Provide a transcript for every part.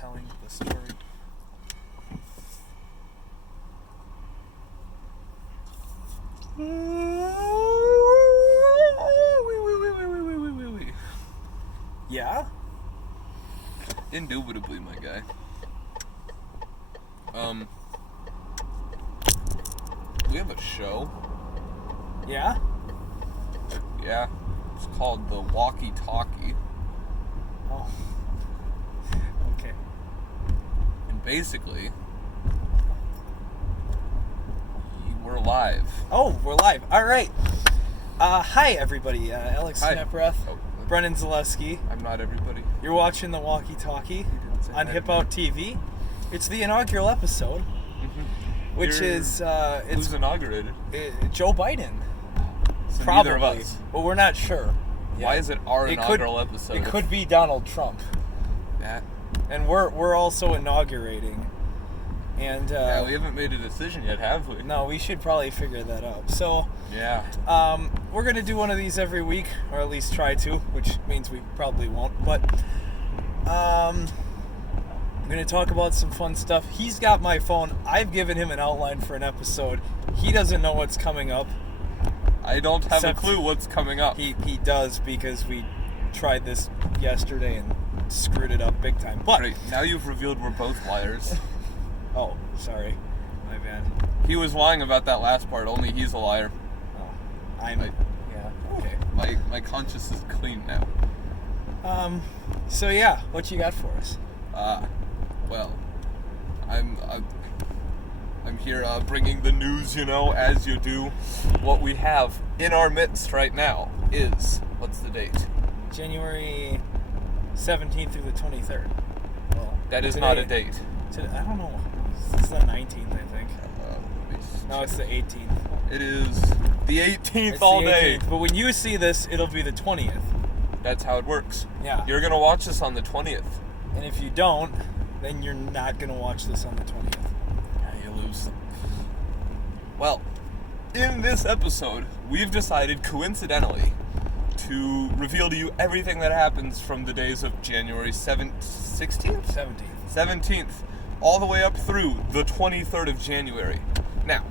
telling the story. Yeah? Indubitably, my guy. We have a show. Yeah? Yeah. It's called the Waukee Talkie. Oh. Okay. And basically, we're live. Oh, we're live. All right. Hi, everybody. Alex Hi. Knepprath, Oh, Brennan Zaleski. I'm not everybody. You're watching the Waukee Talkie on that. Hip Out TV. It's the inaugural episode, which is Who's inaugurated? Joe Biden. So Probably. neither of us. But we're not sure. Why is it our inaugural It episode? could be Donald Trump. That. And we're also inaugurating. And Yeah, we haven't made a decision yet, have we? no, we should probably figure that out. So Yeah. we're gonna do one of these every week, or at least try to, which means we probably won't. But I'm gonna talk about some fun stuff. He's got my phone. I've given him an outline for an episode. He doesn't know what's coming up. I don't have Except a clue what's coming up. He does, because we tried this yesterday and screwed it up big time. But Great. Now you've revealed we're both liars. oh, sorry, my bad. He was lying about that last part. Only he's a liar. Oh, yeah, okay. My conscience is clean now. So yeah, what you got for us? Well, I'm here bringing the news, as you do. What we have in our midst right now is, what's the date? January 17th through the 23rd. Well, That is today- not a date. I don't know. It's the 19th, I think. No, it's the 18th. It is the 18th It's all the day. 18th, but when you see this, it'll be the 20th. That's how it works. Yeah. You're gonna watch this on the 20th. And if you don't, then you're not going to watch this on the 20th. Yeah, you lose. Well, in this episode, we've decided coincidentally to reveal to you everything that happens from the days of January 16th? 17th, all the way up through the 23rd of January. Now,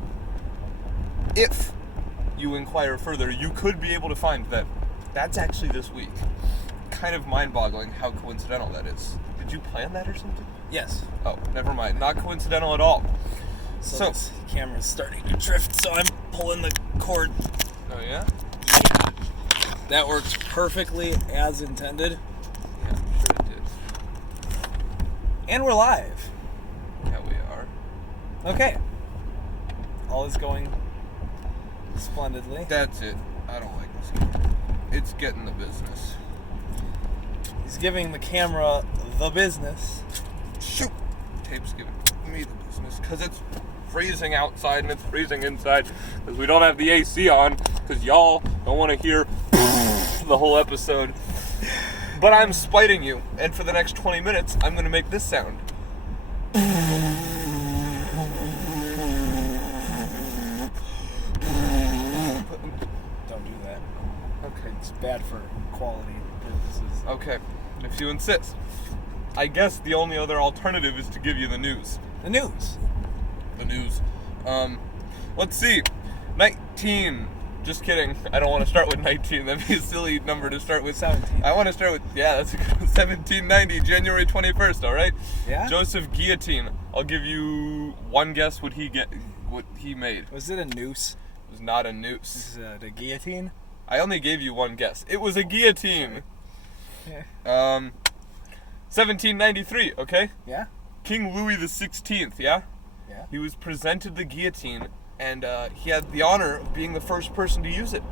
if you inquire further, you could be able to find that that's actually this week. Kind of mind-boggling how coincidental that is. Did you plan that or something? Yes. Oh, never mind. Not coincidental at all. So this camera's starting to drift, so I'm pulling the cord. Oh, yeah? Yeah. That works perfectly as intended. Yeah, I'm sure it did. And we're live. Yeah, we are. Okay. All is going splendidly. That's it. I don't like this camera. It's getting the business. He's giving the camera the business. Shoot! Tape's giving me the business because it's freezing outside and it's freezing inside because we don't have the AC on because y'all don't want to hear the whole episode. But I'm spiting you, and for the next 20 minutes, I'm going to make this sound. Don't do that. Okay. It's bad for quality purposes. Okay, if you insist. I guess the only other alternative is to give you the news. The news. The news. Let's see. 19. Just kidding. I don't want to start with 19. That'd be a silly number to start with. 17. I want to start with, that's a good one. 1790, January 21st, all right? Yeah? Joseph Guillotine. I'll give you one guess what he made. Was it a noose? It was not a noose. Is it a guillotine? I only gave you one guess. It was a guillotine. Yeah. 1793, okay? Yeah? King Louis XVI, yeah? Yeah. He was presented the guillotine, and he had the honor of being the first person to use it.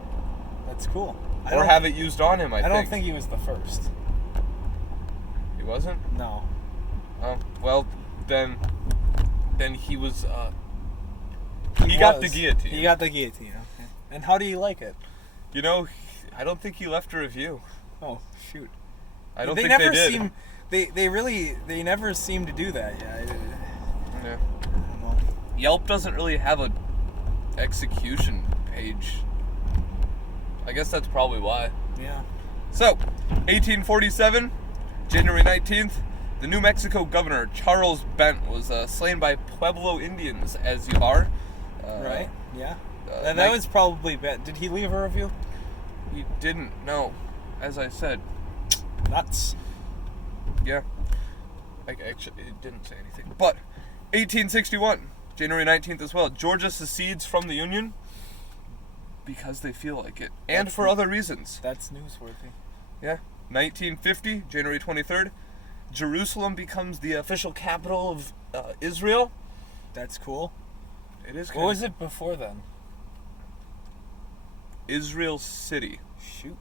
That's cool. Or have it used on him, I think. I don't think he was the first. He wasn't? No. Oh, well, then he was, he got the guillotine. He got the guillotine, okay. And how do you like it? I don't think he left a review. Oh, shoot. I don't think they did. They never seem to do that, yeah. Yeah. I don't know. Yelp doesn't really have a execution page. I guess that's probably why. Yeah. So, 1847, January 19th, The New Mexico governor, Charles Bent, was slain by Pueblo Indians, as you are. Right, yeah. And that was probably bad. Did he leave a review? He didn't, no. As I said. Nuts. Yeah. Actually, it didn't say anything. But, 1861, January 19th as well, Georgia secedes from the Union because they feel like it. And for other reasons. That's newsworthy. Yeah. 1950, January 23rd, Jerusalem becomes the official capital of Israel. That's cool. It is. What was it before then? Israel City. Shoot.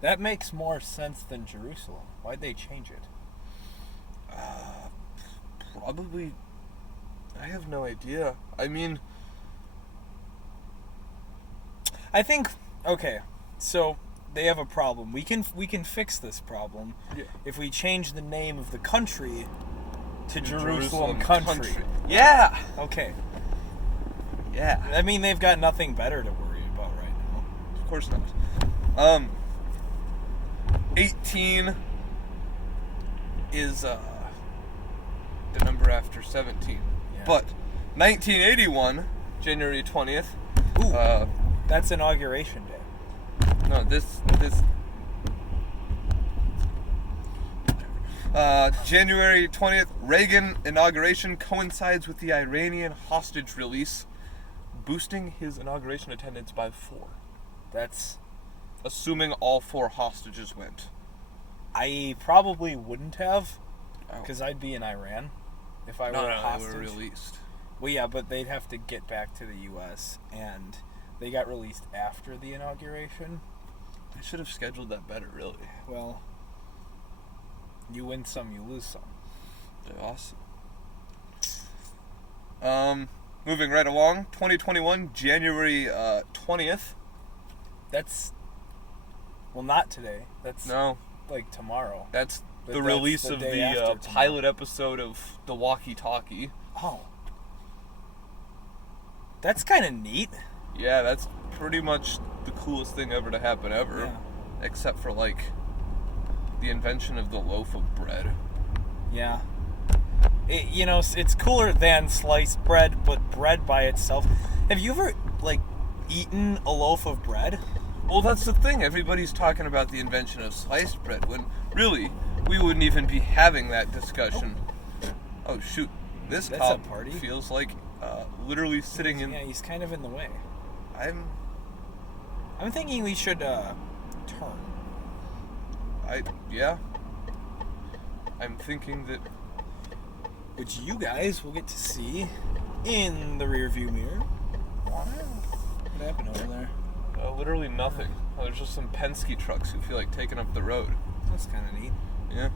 That makes more sense than Jerusalem. Why'd they change it? Probably. I have no idea. I mean, I think. Okay, so they have a problem. We can fix this problem if we change the name of the country to Jerusalem country. Yeah. Okay. Yeah. I mean, they've got nothing better to worry about right now. Of course not. 18 is the number after 17. Yeah. But 1981, January 20th. Ooh, that's Inauguration Day. No, this January 20th, Reagan inauguration coincides with the Iranian hostage release, boosting his inauguration attendance by 4. That's assuming all 4 hostages went. I probably wouldn't have, because I'd be in Iran if I were a hostage. They were released. Well, yeah, but they'd have to get back to the U.S., and they got released after the inauguration. I should have scheduled that better, really. Well, you win some, you lose some. They're awesome. Moving right along, 2021, January 20th. That's, well, not today. That's no, like tomorrow. That's But the that's release the of day the after pilot episode of the Waukee Talkie. Oh. That's kind of neat. Yeah, that's pretty much the coolest thing ever to happen ever. Yeah. Except for, like, the invention of the loaf of bread. Yeah. It's cooler than sliced bread, but bread by itself. Have you ever, like, eaten a loaf of bread? Well, that's the thing. Everybody's talking about the invention of sliced bread, when, really, we wouldn't even be having that discussion. Oh, shoot. This That's cop a party? feels like literally sitting in... Yeah, he's kind of in the way. I'm thinking we should, turn. Yeah. I'm thinking that... Which you guys will get to see in the rearview mirror. What happened over there? Literally nothing. There's just some Penske trucks who feel like taking up the road. That's kind of neat. Yeah,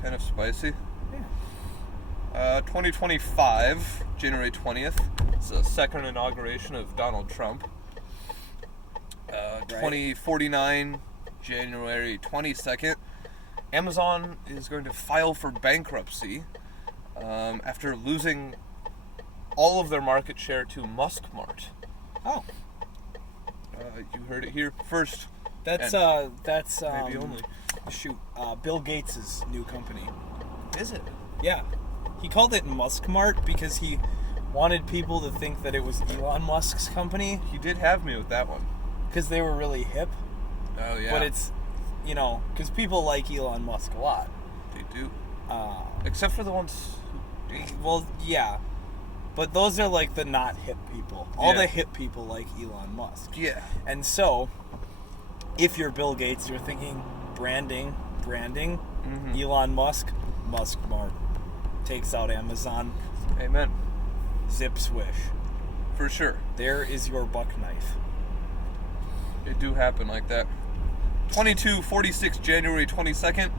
kind of spicy. Yeah. 2025, January 20th. It's the second inauguration of Donald Trump. 2049, January 22nd. Amazon is going to file for bankruptcy after losing all of their market share to Muskmart. Oh. You heard it here first. That's maybe only. Bill Gates' new company. Is it? Yeah. He called it Muskmart because he wanted people to think that it was Elon Musk's company. He did have me with that one. Because they were really hip. Oh, yeah. But it's, because people like Elon Musk a lot. They do. Except for the ones who... Well, yeah. But those are like the not hip people. All Yeah. the hip people like Elon Musk. Yeah. And so, if you're Bill Gates, you're thinking branding, Mm-hmm. Elon Musk, Muskmart. Takes out Amazon. Amen. Zip swish. For sure. There is your buck knife. It do happen like that. 2246, January 22nd.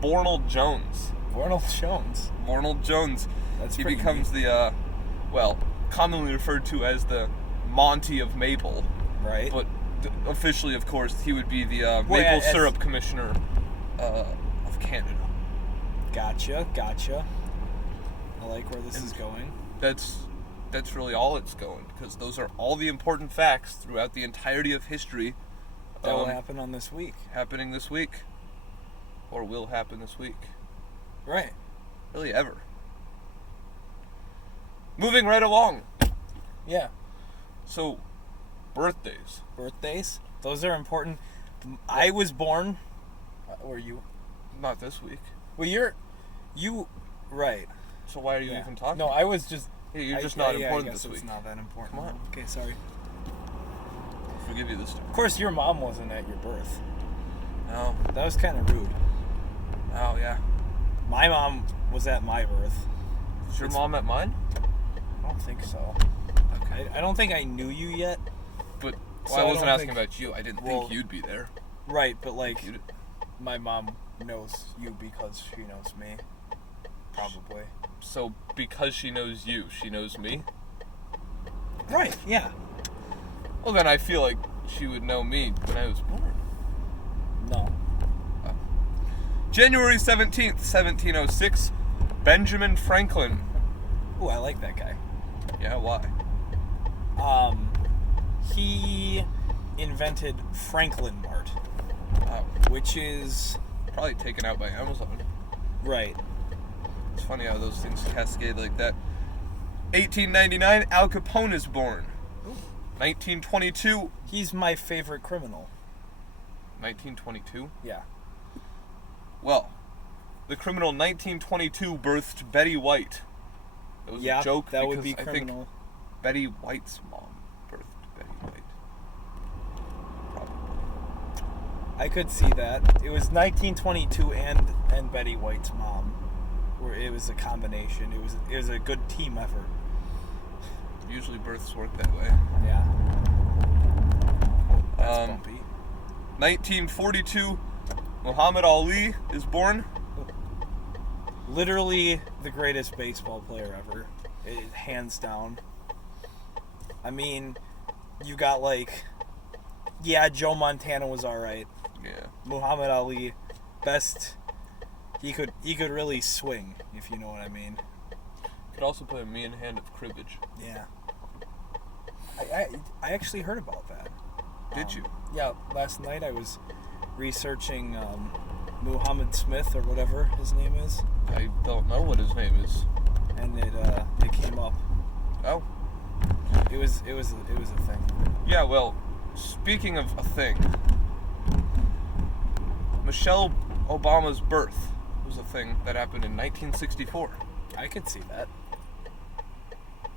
Bornald Jones. Bornald Jones. That's he pretty becomes neat. the, commonly referred to as the Monty of Maple. Right. But officially, of course, he would be the Maple Syrup Commissioner of Canada. Gotcha. I like where this is going. That's really all it's going, because those are all the important facts throughout the entirety of history. That will happen on this week. Happening this week. Or will happen this week. Right. Really ever. Moving right along. Yeah. So, birthdays. Birthdays. Those are important. I was born. Were you? Not this week. Well, you. Right. So why are you even talking? No, I was just. Hey, you're just not important I guess this week. It's not that important. Come on. Okay, sorry. I'll forgive you this time. Of course, your mom wasn't at your birth. No. That was kind of rude. Oh, yeah. My mom was at my birth. Is your mom at mine? I don't think so. Okay. I don't think I knew you yet. But So I I wasn't don't asking think- about you. I didn't think you'd be there. Right, but like, my mom knows you because she knows me. Probably. So because she knows you, she knows me? Right, yeah. Well, then I feel like she would know me when I was born. No. January 17th, 1706, Benjamin Franklin. Ooh, I like that guy. Yeah, why? He invented Franklin Mart, Wow. which is Probably taken out by Amazon. right. It's funny how those things cascade like that. 1899, Al Capone is born. 1922. He's my favorite criminal. 1922? Yeah. Well, the criminal 1922 birthed Betty White. That was Yeah, a joke that because would be I criminal. think Betty White's mom birthed Betty White. Probably. I could see that. It was 1922 and Betty White's mom, where it was a combination. It was a good team effort. Usually births work that way. Yeah. That's bumpy. 1942, Muhammad Ali is born. Literally the greatest baseball player ever, hands down. I mean, you got Joe Montana was all right. Yeah. Muhammad Ali, best. He could really swing, if you know what I mean. Could also put a mean hand of cribbage. Yeah. I actually heard about that. Did you? Yeah, last night I was researching Muhammad Smith or whatever his name is, I don't know what his name is. and it came up. Oh. It was a thing. Yeah, well, speaking of a thing, Michelle Obama's birth was a thing that happened in 1964. I could see that.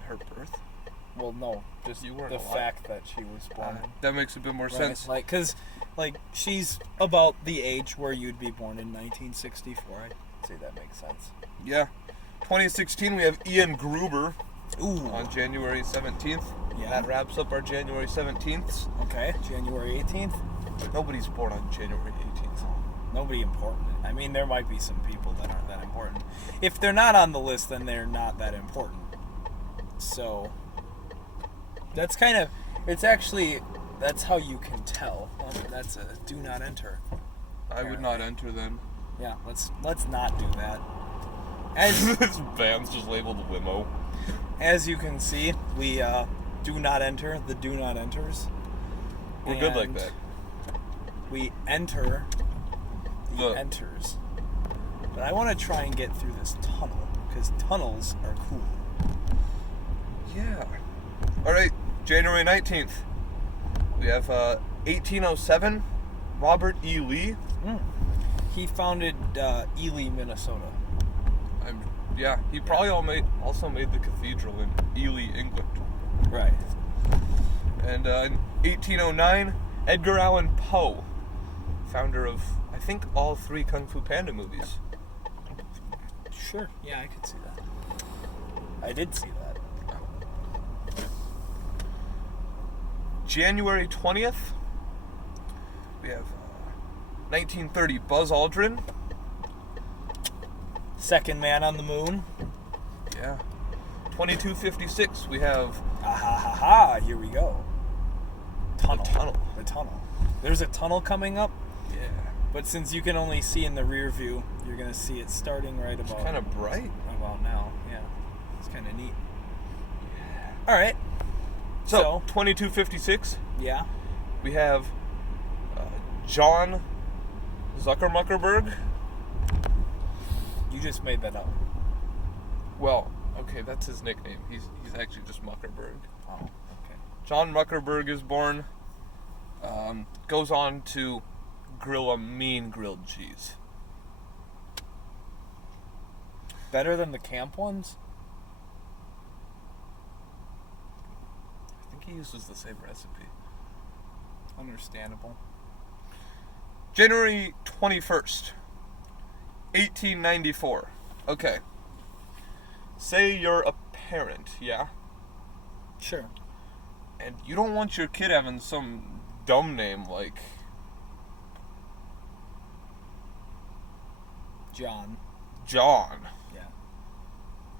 Her birth? Well, no, just You weren't the alive. fact that she was born. That makes a bit more sense. Because she's about the age where you'd be born in 1964. I'd say that makes sense. Yeah. 2016, we have Ian Gruber Ooh. on January 17th. Yeah. That wraps up our January 17th. Okay, January 18th. Nobody's born on January 18th. Nobody important. I mean, there might be some people that aren't that important. If they're not on the list, then they're not that important. So, that's kind of, that's how you can tell. That's a do not enter. I would not enter then. Yeah, let's not do that. As This van's just labeled Limo. as you can see, we do not enter the do not enters. We're good like And that. We enter the Look. enters. But I want to try and get through this tunnel, because tunnels are cool. Yeah. Alright, January 19th. We have 1807, Robert E. Lee. He founded Ely, Minnesota. Yeah, he probably also made the cathedral in Ely, England. Right. And in 1809, Edgar Allan Poe, founder of, I think, all 3 Kung Fu Panda movies. Sure. Yeah, I could see that. I did see that. January 20th, we have 1930, Buzz Aldrin. Second man on the moon. Yeah. 2256, we have Ah ha ha ha! Here we go. Tunnel. The tunnel. The tunnel. There's a tunnel coming up, Yeah. but since you can only see in the rear view, you're gonna see it starting right It's about kind of bright. now. Yeah, it's kind of neat. All right. So 2256, Yeah. we have John Zuckermuckerberg. You just made that up. Well, okay, that's his nickname. He's actually just Muckerberg. Oh, okay. John Muckerberg is born. Goes on to grill a mean grilled cheese. Better than the camp ones? I think he uses the same recipe. Understandable. January 21st, 1894. Okay. Say you're a parent, yeah? Sure. And you don't want your kid having some dumb name like John. John. Yeah.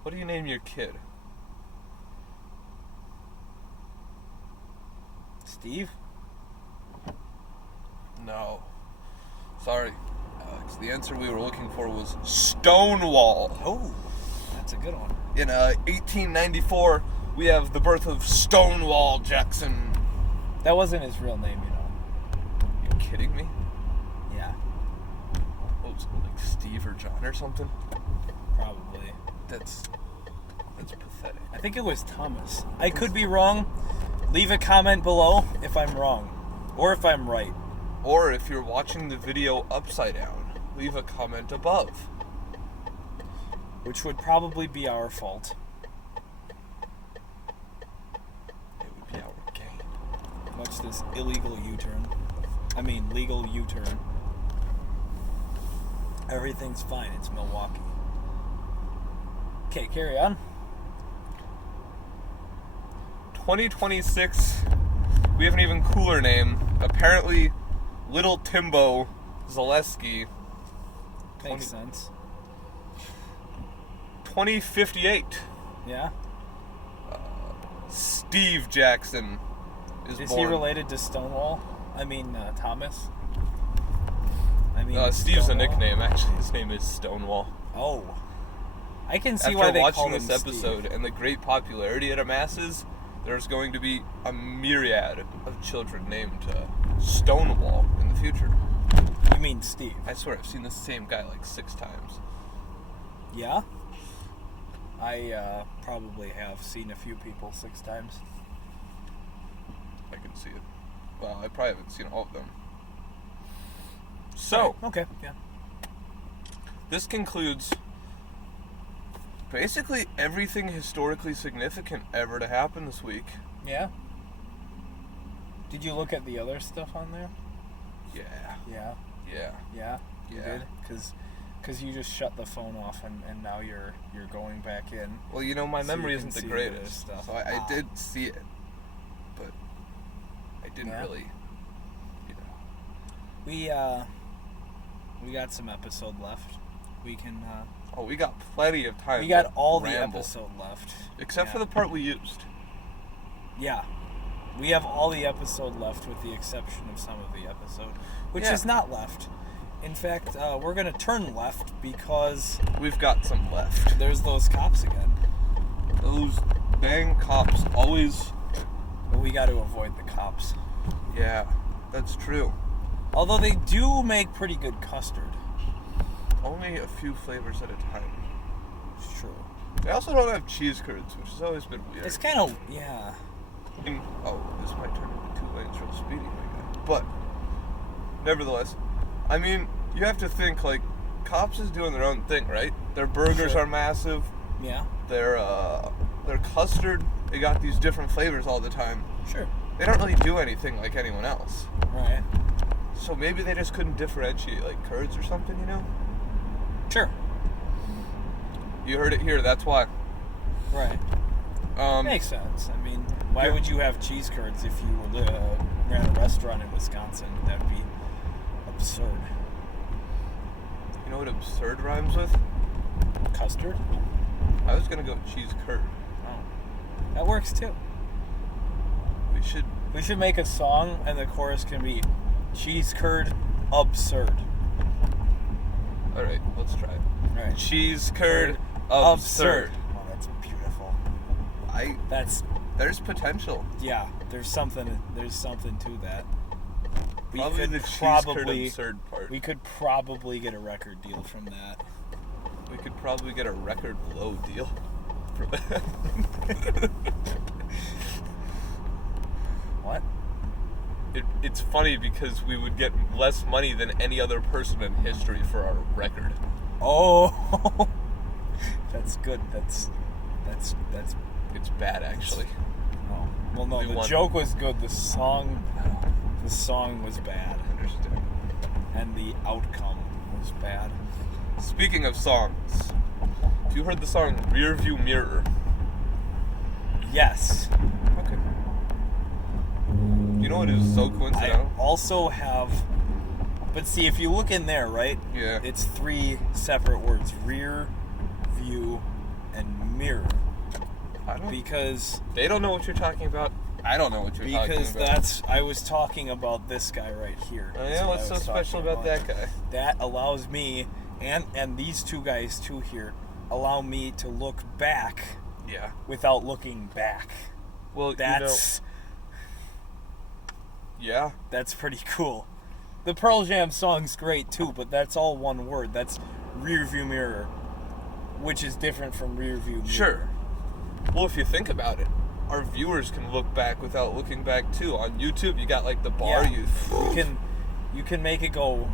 What do you name your kid? Steve? No. Sorry, Alex. The answer we were looking for was Stonewall. Oh, that's a good one. In 1894, we have the birth of Stonewall Jackson. That wasn't his real name, you know. You kidding me? Yeah, What was it, like Steve or John or something? probably. That's pathetic. I think it was Thomas. I could be wrong. Leave a comment below if I'm wrong. Or if I'm right. Or if you're watching the video upside down, leave a comment above. Which would probably be our fault. It would be our gain. Watch this illegal U-turn. I mean, legal U-turn. Everything's fine. It's Milwaukee. Okay, carry on. 2026, we have an even cooler name. Apparently, Little Timbo Zaleski. Makes sense. 2058, Yeah? Steve Jackson is born. he related to Stonewall? I mean, Thomas? I mean, Steve's a Stonewall? nickname, actually. His name is Stonewall. Oh. I can see After why they call watching him this episode Steve. and the great popularity it amasses, there's going to be a myriad of children named Stonewall in the future. You mean Steve? I swear, I've seen the same guy like 6 times. Yeah? I probably have seen a few people 6 times. I can see it. Well, I probably haven't seen all of them. So, Okay, yeah. this concludes basically everything historically significant ever to happen this week. Yeah? Did you look at the other stuff on there? Yeah. Yeah. Yeah. Yeah? You Yeah. did? Because you just shut the phone off and now you're going back in. Well, you know, my So you memory can isn't the see the other greatest. stuff. So I did see it. But I didn't Yeah. really, you know. We got some episode left. We can Oh, we got plenty of time. we got to all ramble. the episode left. Except Yeah. for the part we used. Yeah. We have all the episode left with the exception of some of the episode, which Yeah. is not left. In fact, we're going to turn left because We've got some left. there's those cops again. Those dang cops always... But we got to avoid the cops. Yeah, that's true. Although they do make pretty good custard. Only a few flavors at a time. It's true. They also don't have cheese curds, which has always been weird. It's kind of, yeah. Oh, this might turn into 2 lanes real speedy, my guy. But, nevertheless, I mean, you have to think, like, Cops is doing their own thing, right? Their burgers Sure. are massive. Yeah. Their custard, they got these different flavors all the time. Sure. They don't really do anything like anyone else. Right. So maybe they just couldn't differentiate, like, curds or something, you know? Sure. You heard it here, that's why. Right. Makes sense. I mean, why Yeah. would you have cheese curds if you ran a restaurant in Wisconsin? That would be absurd. You know what absurd rhymes with? Custard? I was gonna go cheese curd. Oh. That works too. We should... We should make a song and the chorus can be cheese curd absurd. Alright, let's try it. Right. Cheese curd absurd. Oh, that's beautiful. There's potential. Yeah, there's something to that. Probably the cheese curd absurd part. We could probably get a record deal from that. We could probably get a record low deal for that. What? It's funny because we would get less money than any other person in history for our record. Oh, that's good. That's. It's bad, actually. Oh, well, no. The joke was good. The song was bad. I understand. And the outcome was bad. Speaking of songs, have you heard the song Rearview Mirror? Yes. Okay. You know what is so coincidental? I also have, but see, if you look in there, right? Yeah. It's 3 separate words: rear, view, and mirror. Because they don't know what you're talking about. I don't know what you're talking about. Because I was talking about this guy right here. Oh yeah, what's so special about that guy? That allows me, and these 2 guys too here, allow me to look back. Yeah. Without looking back. Well, that's. Yeah. That's pretty cool. The Pearl Jam song's great too, but that's all one word. That's rear view mirror, which is different from rear view mirror. Sure. Well, if you think about it, our viewers can look back without looking back too. On YouTube, you got like the bar. Yeah. You can make it go.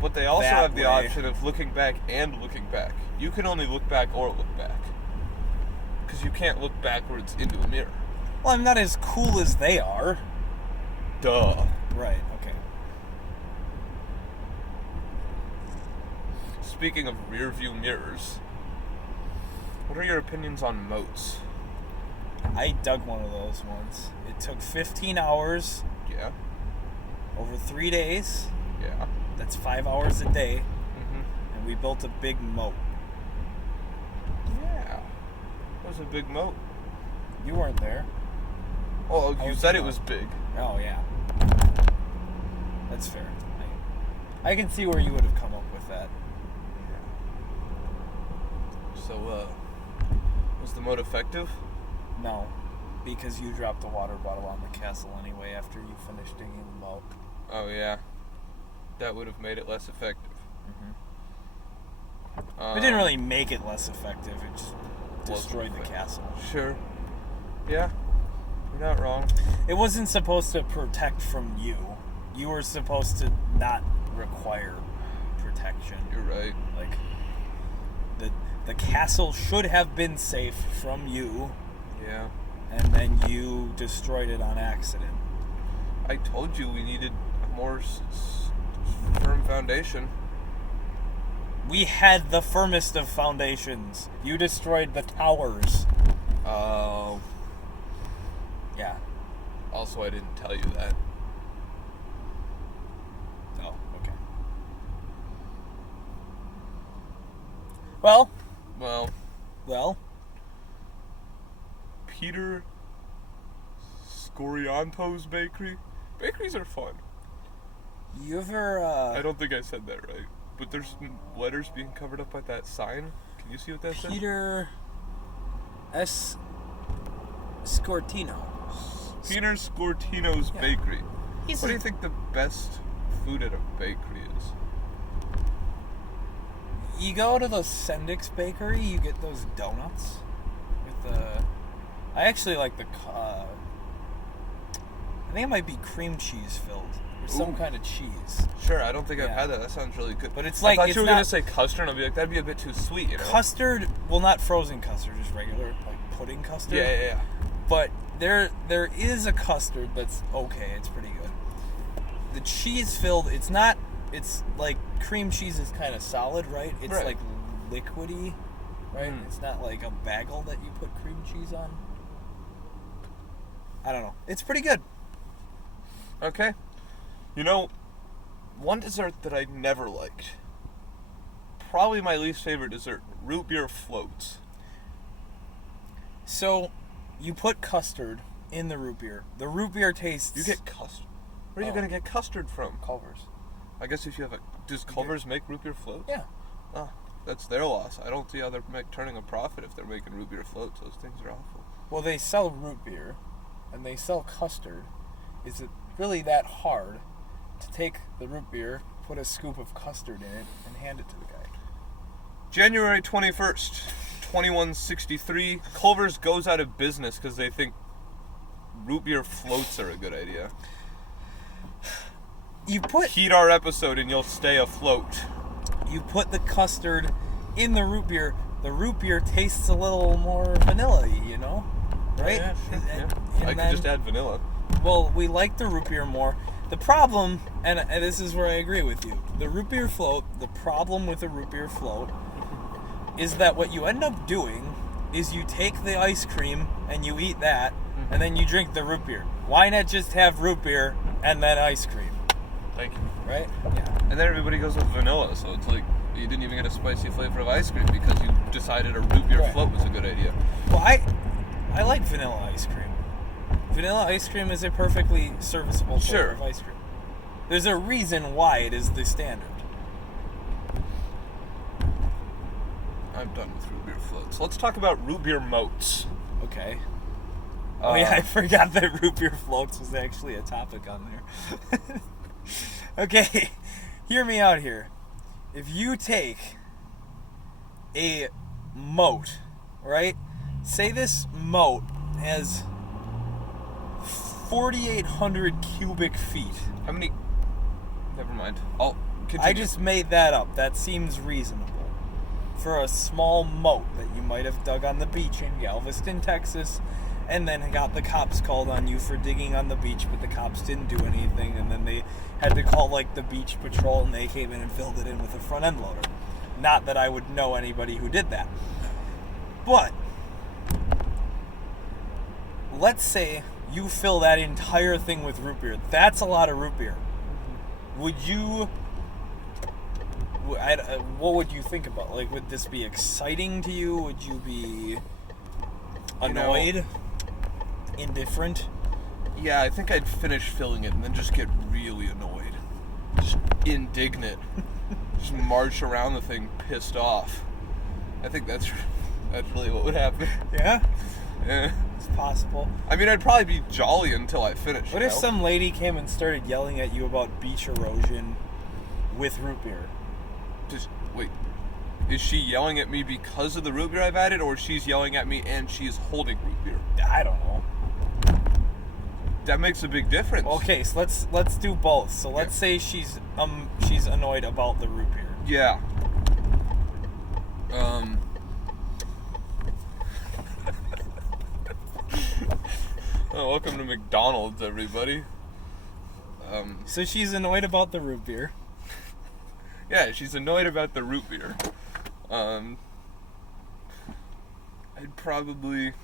But they also have the way. option of looking back and looking back. You can only look back or look back, because you can't look backwards into a mirror. Well, I'm not as cool as they are. Duh. Right. Okay. Speaking of rear view mirrors, what are your opinions on moats? I dug one of those once. It took 15 hours. Yeah. Over 3 days. Yeah. That's 5 hours a day. Mm-hmm. And we built a big moat. Yeah. That was a big moat. You weren't there. Oh, you said it was big. Oh, yeah. That's fair. I can see where you would have come up with that. Yeah. So, was the moat effective? No, because you dropped the water bottle on the castle anyway after you finished digging the moat. Oh, yeah. That would have made it less effective. Mm-hmm. It didn't really make it less effective. It just destroyed the castle. Sure. Yeah. You're not wrong. It wasn't supposed to protect from you. You were supposed to not require protection. You're right. Like, the castle should have been safe from you. Yeah. And then you destroyed it on accident. I told you we needed a more firm foundation. We had the firmest of foundations. You destroyed the towers. Oh. Yeah. Also, I didn't tell you that. Oh, okay. Well. Peter Scorianto's bakery. Bakeries are fun. You ever, I don't think I said that right. But there's letters being covered up by that sign. Can you see what that says? Peter S. Scortino. Peter Scortino's bakery. What do you think the best food at a bakery is? You go to the Sendik's bakery, you get those donuts with the. I actually like the. I think it might be cream cheese filled or some kind of cheese. Sure, I don't think I've had that. That sounds really good. But it's like I thought you were gonna say custard. And I'll be like, that'd be a bit too sweet, you know? Custard, well, not frozen custard, just regular like pudding custard. Yeah. But there is a custard that's okay. It's pretty good. The cheese filled, it's not. It's like cream cheese is kind of solid, right? It's like liquidy, right? It's not like a bagel that you put cream cheese on. I don't know. It's pretty good. Okay. You know, one dessert that I never liked, probably my least favorite dessert, root beer floats. So, you put custard in the root beer. The root beer tastes... You get custard? Where are you going to get custard from? Culver's. I guess if you have a... Does Culver's make root beer floats? Yeah. Oh, that's their loss. I don't see how they're turning a profit if they're making root beer floats. Those things are awful. Well, they sell root beer, and they sell custard. Is it really that hard to take the root beer, put a scoop of custard in it, and hand it to the guy? January 21st, 2163, Culver's goes out of business because they think root beer floats are a good idea. Heat our episode and you'll stay afloat. You put the custard in the root beer. The root beer tastes a little more vanilla-y, you know? Right? Yeah, sure. I could just add vanilla. Well, we like the root beer more. The problem, and this is where I agree with you, the root beer float, the problem with the root beer float is that what you end up doing is you take the ice cream and you eat that, and then you drink the root beer. Why not just have root beer and then ice cream? Thank you. Right? Yeah. And then everybody goes with vanilla, so it's like you didn't even get a spicy flavor of ice cream because you decided a root beer float was a good idea. Well, I like vanilla ice cream. Vanilla ice cream is a perfectly serviceable flavor of ice cream. There's a reason why it is the standard. I'm done with root beer floats. Let's talk about root beer moats. Okay. Oh yeah, I forgot that root beer floats was actually a topic on there. Okay, hear me out here. If you take a moat, right? Say this moat has 4,800 cubic feet. How many? Never mind. I'll continue. I just made that up. That seems reasonable. For a small moat that you might have dug on the beach in Galveston, Texas, and then got the cops called on you for digging on the beach, but the cops didn't do anything, and then they had to call like the beach patrol, and they came in and filled it in with a front end loader. Not that I would know anybody who did that. But let's say you fill that entire thing with root beer. That's a lot of root beer. Would you... what would you think about? Like, would this be exciting to you? Would you be annoyed? Indifferent? Yeah, I think I'd finish filling it and then just get really annoyed. Just indignant. Just march around the thing pissed off. I think that's really what would happen. Yeah? Yeah. It's possible. I mean, I'd probably be jolly until I finish. What if some lady came and started yelling at you about beach erosion with root beer? Just wait. Is she yelling at me because of the root beer I've added, or she's yelling at me and she's holding root beer? I don't know. That makes a big difference. Okay, so let's do both. So let's say she's annoyed about the root beer. Yeah. Oh, welcome to McDonald's, everybody. So she's annoyed about the root beer. Yeah, she's annoyed about the root beer. I'd probably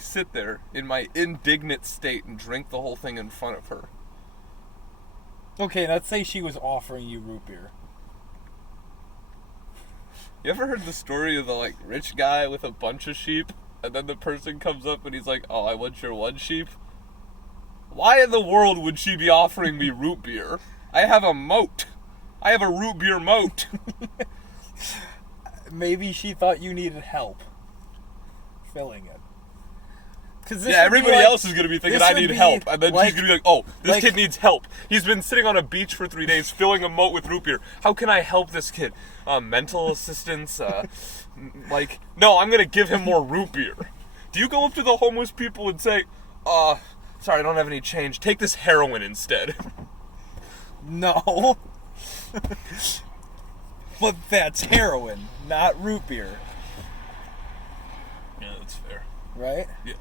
sit there in my indignant state and drink the whole thing in front of her. Okay, let's say she was offering you root beer. You ever heard the story of the rich guy with a bunch of sheep, and then the person comes up and he's like, "Oh, I want your one sheep"? Why in the world would she be offering me root beer? I have a moat. I have a root beer moat. Maybe she thought you needed help filling it. Yeah, everybody else is going to be thinking I need help. And then she's going to be like, "Oh, this kid needs help. He's been sitting on a beach for 3 days filling a moat with root beer. How can I help this kid? Mental assistance? No, I'm going to give him more root beer." Do you go up to the homeless people and say, "Sorry, I don't have any change. Take this heroin instead"? No. But that's heroin, not root beer. Yeah, that's fair. Right? Yeah.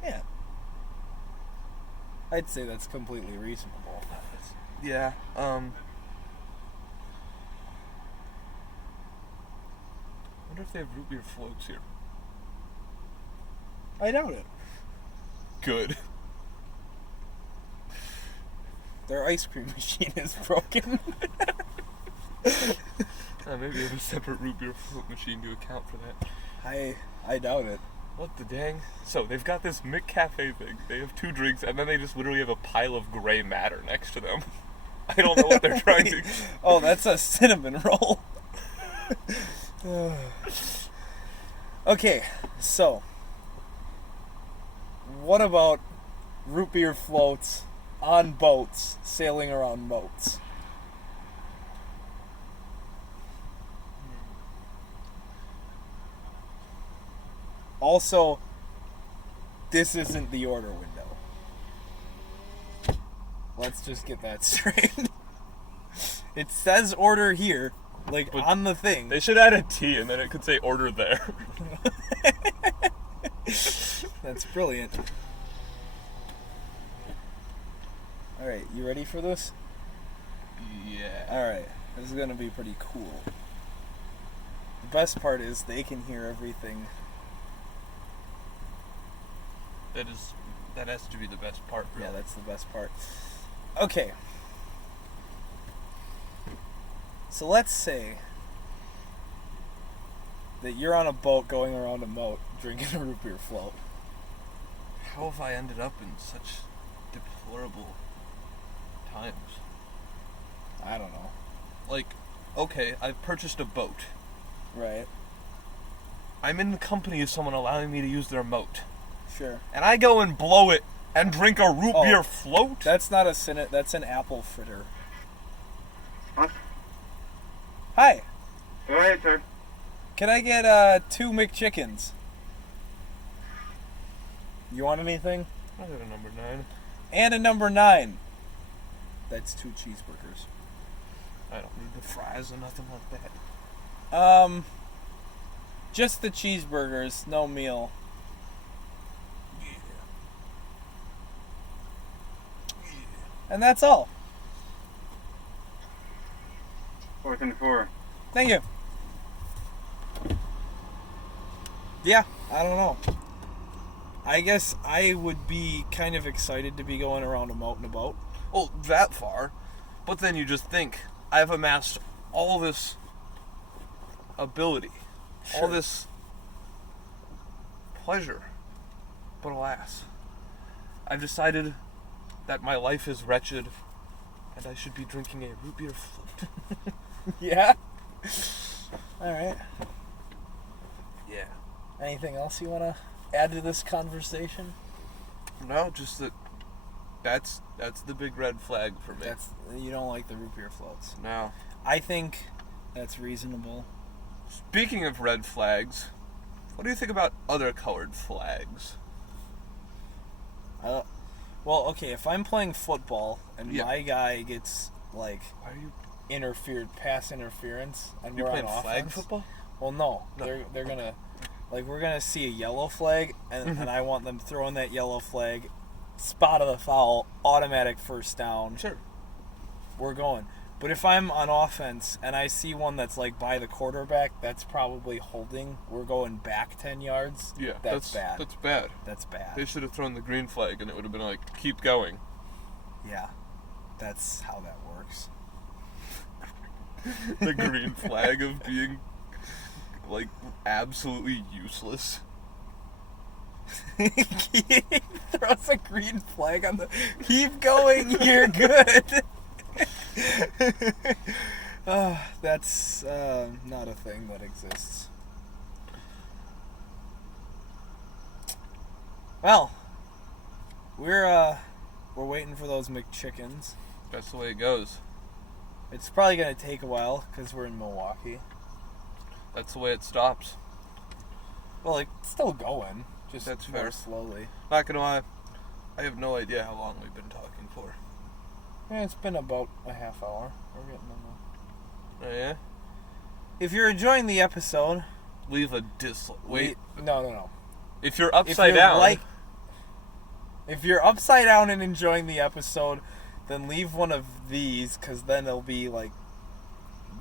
Yeah. I'd say that's completely reasonable. Yeah. I wonder if they have root beer floats here. I doubt it. Good. Their ice cream machine is broken. Maybe they have a separate root beer float machine to account for that. I doubt it. What the dang? So, they've got this McCafe thing. They have 2 drinks, and then they just literally have a pile of gray matter next to them. I don't know what they're trying to... Oh, that's a cinnamon roll. Okay, so... what about root beer floats on boats sailing around moats? Also, this isn't the order window. Let's just get that straight. It says order here, like But on the thing. They should add a T and then it could say order there. That's brilliant. Alright, you ready for this? Yeah. Alright, this is gonna be pretty cool. The best part is they can hear everything. That has to be the best part, really. Yeah, that's the best part. Okay. So let's say that you're on a boat going around a moat drinking a root beer float. How have I ended up in such deplorable times? I don't know. Like, okay, I've purchased a boat. Right. I'm in the company of someone allowing me to use their moat. Sure. And I go and blow it and drink a root beer float? That's not a cynic, that's an apple fritter. Huh? Hi. Go ahead, sir. Can I get 2 McChickens? You want anything? I got a number 9. And a number 9. That's 2 cheeseburgers. I don't need the fries or nothing like that. Just the cheeseburgers, no meal. And that's all. 424. Thank you. Yeah, I don't know. I guess I would be kind of excited to be going around a moat in a boat. Well, that far. But then you just think, I've amassed all this ability, all Sure. this pleasure. But alas, I've decided that my life is wretched and I should be drinking a root beer float. Yeah? Alright. Yeah. Anything else you want to add to this conversation? No, just that's the big red flag for me. You don't like the root beer floats. No. I think that's reasonable. Speaking of red flags, what do you think about other colored flags? Well, okay, if I'm playing football and Yeah. my guy gets, like, Why are you pass interference, and you we're on playing offense. flag football? Well, no. No. They're gonna, like, we're gonna see a yellow flag, and, Mm-hmm. and I want them throwing that yellow flag, spot of the foul, automatic first down. Sure. We're going. But if I'm on offense and I see one that's like by the quarterback, that's probably holding. We're going back 10 yards. Yeah, that's bad. That's bad. That's bad. They should have thrown the green flag and it would have been like, keep going. Yeah, that's how that works. The green flag of being, like, absolutely useless. He throws a green flag on the. Keep going, you're good. That's not a thing that exists. Well, we're waiting for those McChickens. That's the way it goes. It's probably gonna take a while because we're in Milwaukee. That's the way it stops. Well, it's still going, just That's more fair. slowly. Not gonna lie, I have no idea how long we've been talking for. Yeah, it's been about a half hour. We're getting in there. Oh yeah? If you're enjoying the episode, Leave a dislike. Wait, no. if you're If upside you're down, if you're upside down and enjoying the episode, then leave one of these, because then it'll be like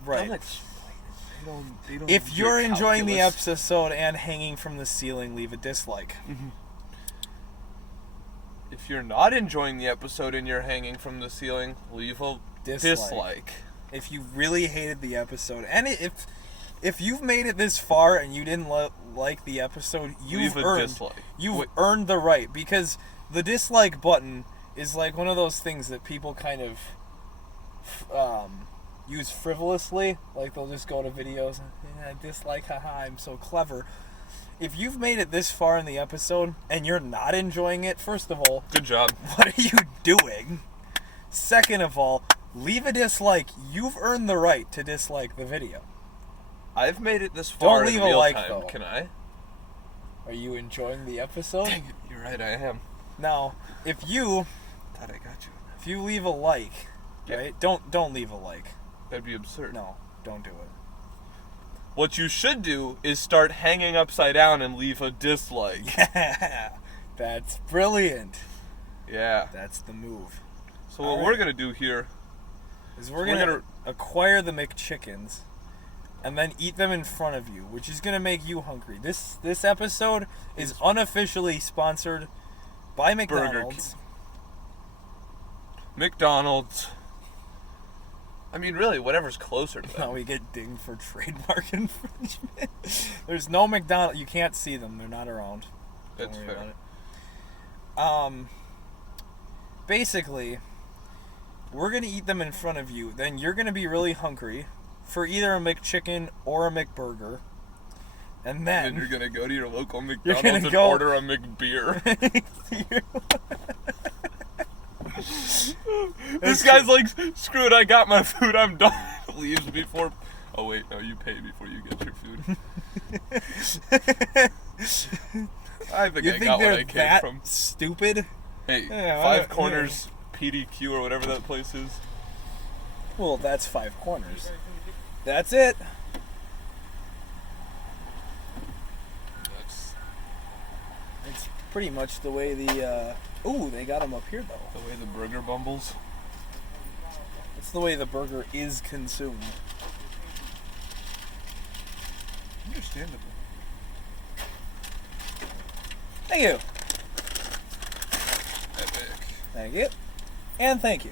right. they don't If do you're enjoying the calculus. episode and hanging from the ceiling, leave a dislike. If you're not enjoying the episode and you're hanging from the ceiling, leave a dislike. If you really hated the episode, and if you've made it this far and you didn't like the episode, Leave a dislike. You've earned the right, because the dislike button is like one of those things that people kind of use frivolously. Like they'll just go to videos and I dislike, haha, I'm so clever. If you've made it this far in the episode and you're not enjoying it, first of all, Good job. what are you doing? Second of all, leave a dislike. You've earned the right to dislike the video. I've made it this far Don't in leave a real like, time. though. Can I? Are you enjoying the episode? Dang it, you're right, I am. Now, if you Thought I got you. leave a like, Yeah. right? Don't leave a like. That'd be absurd. No, don't do it. What you should do is start hanging upside down and leave a dislike. Yeah, that's brilliant. Yeah. That's the move. So what All we're right. gonna do here Is we're gonna acquire the McChickens and then eat them in front of you, which is gonna make you hungry. This episode is unofficially sponsored by McDonald's. McDonald's. I mean, really, whatever's closer to Now them. we get dinged for trademark infringement. There's no McDonald's. You can't see them. They're not around. Don't That's worry fair. about it. Basically, we're gonna eat them in front of you. Then you're gonna be really hungry for either a McChicken or a McBurger, and And then you're gonna go to your local gonna McDonald's and go- order a McBeer. This guy's like, screw it, I got my food, I'm done. Leaves before. Oh wait, no, you pay before you get your food. I think You I think got what they're I came that from. stupid? Hey, Yeah, Five Corners PDQ or whatever that place is. Well, that's Five Corners. That's it. That's It's pretty much the way the. Ooh, they got them up here though. the way the burger bumbles. It's the way the burger is consumed. Understandable. Thank you. Epic. Thank you. And thank you.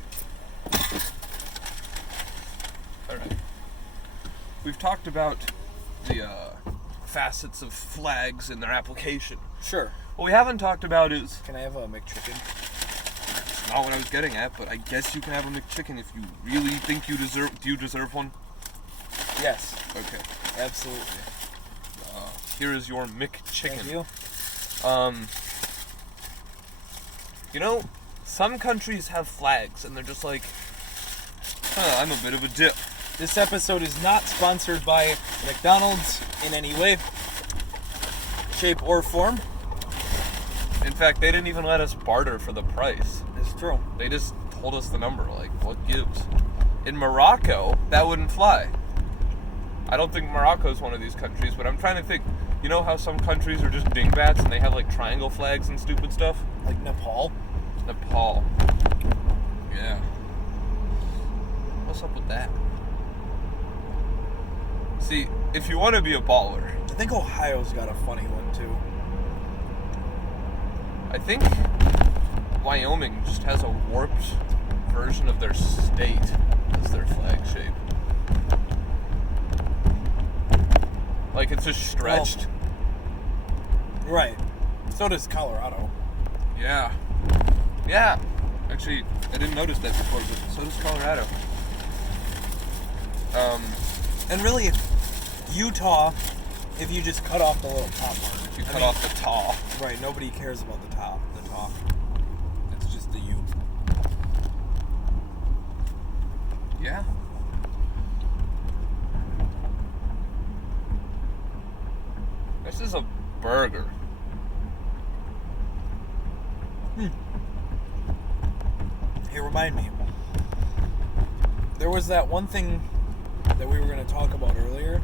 Alright. We've talked about the facets of flags in their application. Sure. What we haven't talked about is Can I have a McChicken? not what I was getting at, but I guess you can have a McChicken if you really think you deserve. Do you deserve one? Yes, Okay. absolutely. Here is your McChicken. Thank you. You know, some countries have flags, and they're just like, I'm a bit of a dip. This episode is not sponsored by McDonald's in any way, shape, or form. In fact, they didn't even let us barter for the price. It's true. They just told us the number, like, what gives? In Morocco, that wouldn't fly. I don't think Morocco is one of these countries, but I'm trying to think. You know how some countries are just dingbats and they have, like, triangle flags and stupid stuff? Like Nepal. Nepal. Yeah. What's up with that? See, if you want to be a baller, I think Ohio's got a funny one too. I think Wyoming just has a warped version of their state as their flag shape. Like it's just stretched. Right. So does Colorado. Yeah. Yeah. Actually, I didn't notice that before, but so does Colorado. And really, Utah, if you just cut off the little top part. You cut off the taw. Right, nobody cares about the top. It's just the U. Yeah. This is a burger. Hey, remind me. There was that one thing that we were going to talk about earlier.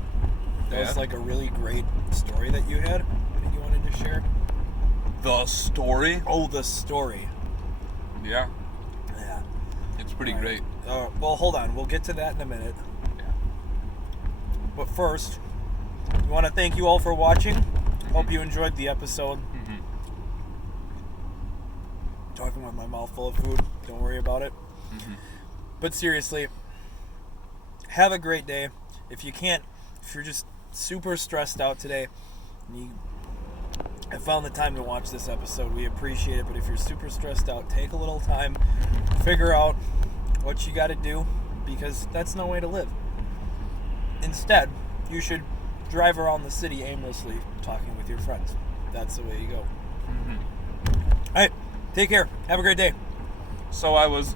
That was Yeah. like a really great story that you had that you wanted to share. The story? Oh, the story. Yeah. Yeah. It's pretty All right. great. Well, hold on. We'll get to that in a minute. Yeah. But first, we want to thank you all for watching. Hope you enjoyed the episode. Mm-hmm. Talking with my mouth full of food. Don't worry about it. Mm-hmm. But seriously, have a great day. If you're just super stressed out today, and you have found the time to watch this episode, we appreciate it. But if you're super stressed out, take a little time, figure out what you got to do, because that's no way to live. Instead, you should drive around the city aimlessly talking with your friends. That's the way you go. Mm-hmm. All right, take care. Have a great day. So I was